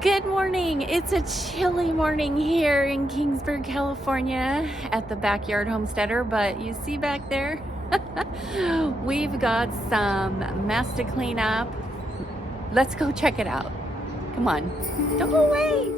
Good morning. It's a chilly morning here in Kingsburg, California at the Backyard Homesteader, but you see back there, we've got some mess to clean up. Let's go check it out. Come on. Don't go away.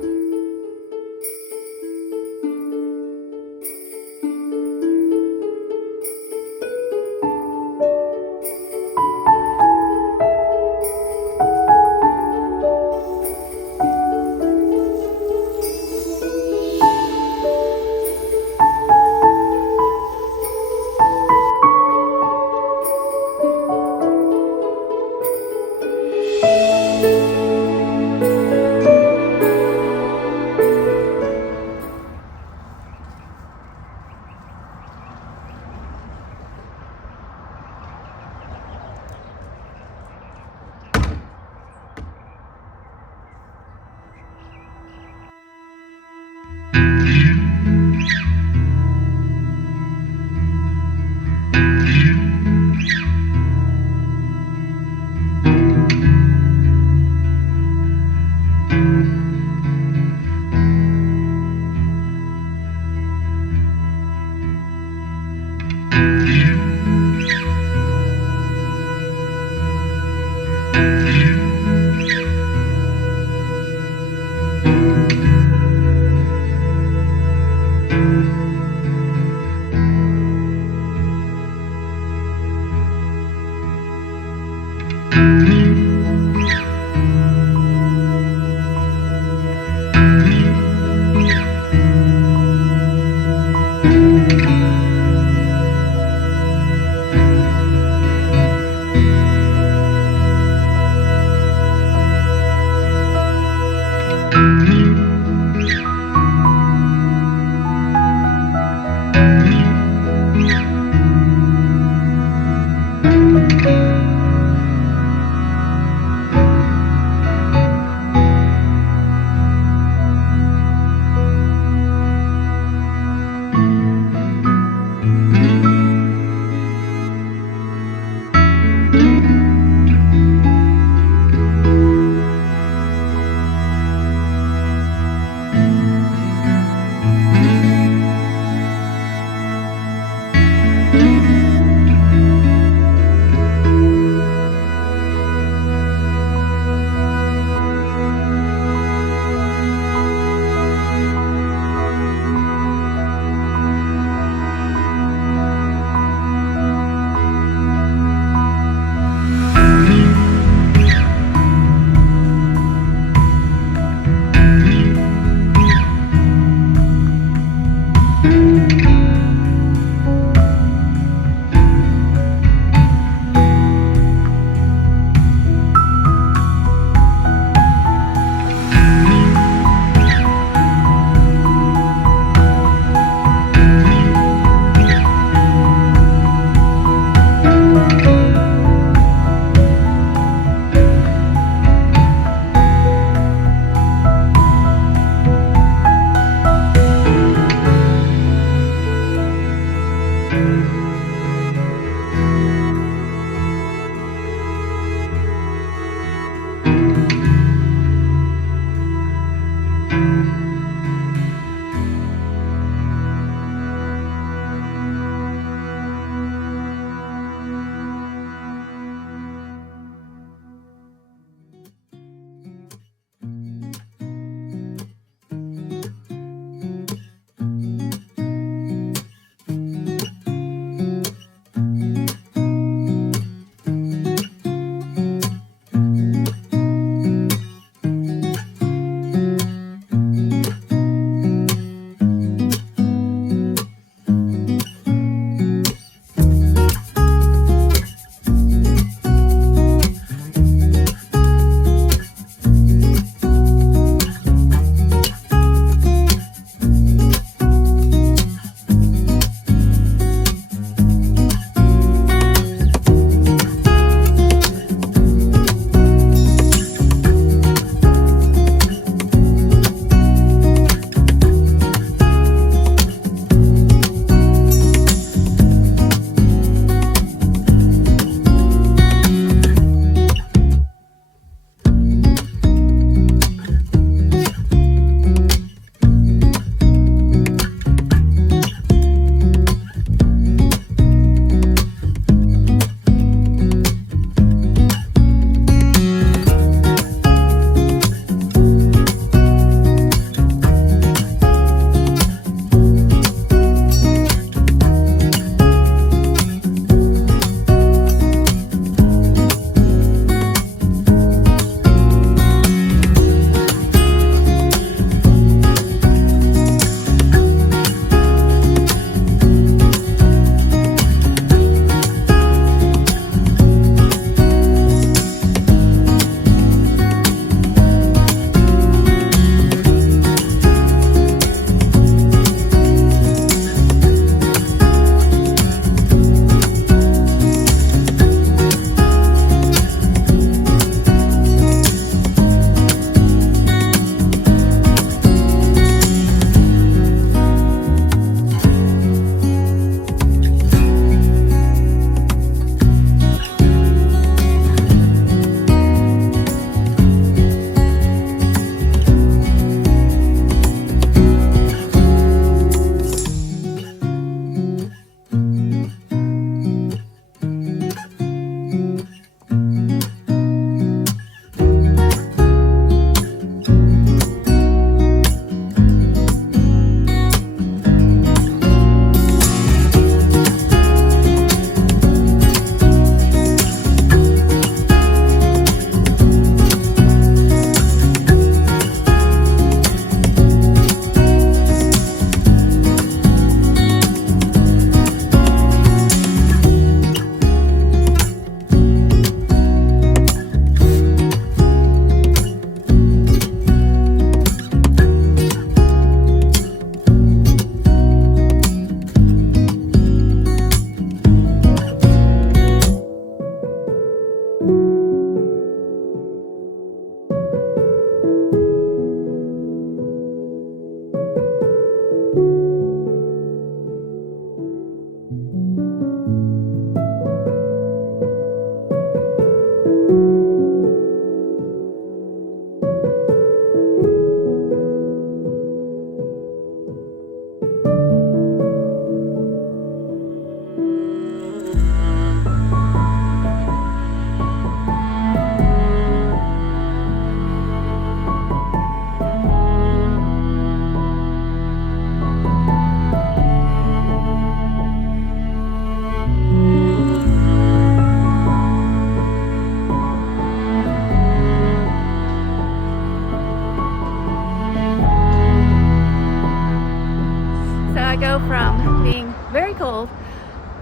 go from being very cold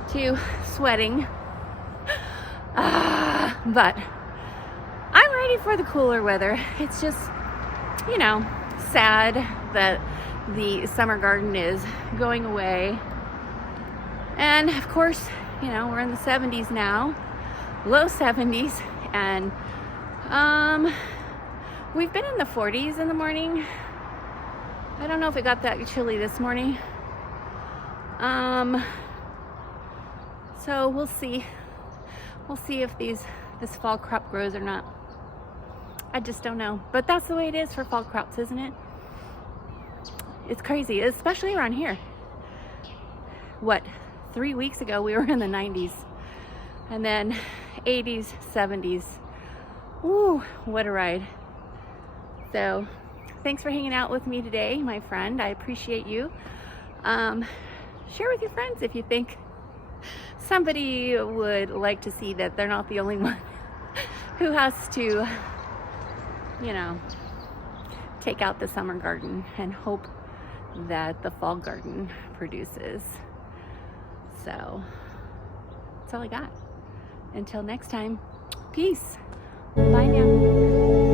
to sweating. But I'm ready for the cooler weather. It's just, you know, sad that the summer garden is going away. And of course, you know, we're in the 70s now, low 70s, and we've been in the 40s in the morning. I don't know if it got that chilly this morning. So we'll see. We'll see if this fall crop grows or not. I just don't know. But that's the way it is for fall crops, isn't it? It's crazy, especially around here. What, 3 weeks ago we were in the 90s, and then 80s, 70s. Ooh, what a ride. So thanks for hanging out with me today, my friend. I appreciate you. Share with your friends if you think somebody would like to see that they're not the only one who has to, you know, take out the summer garden and hope that the fall garden produces. So that's all I got. Until next time, peace. Bye now.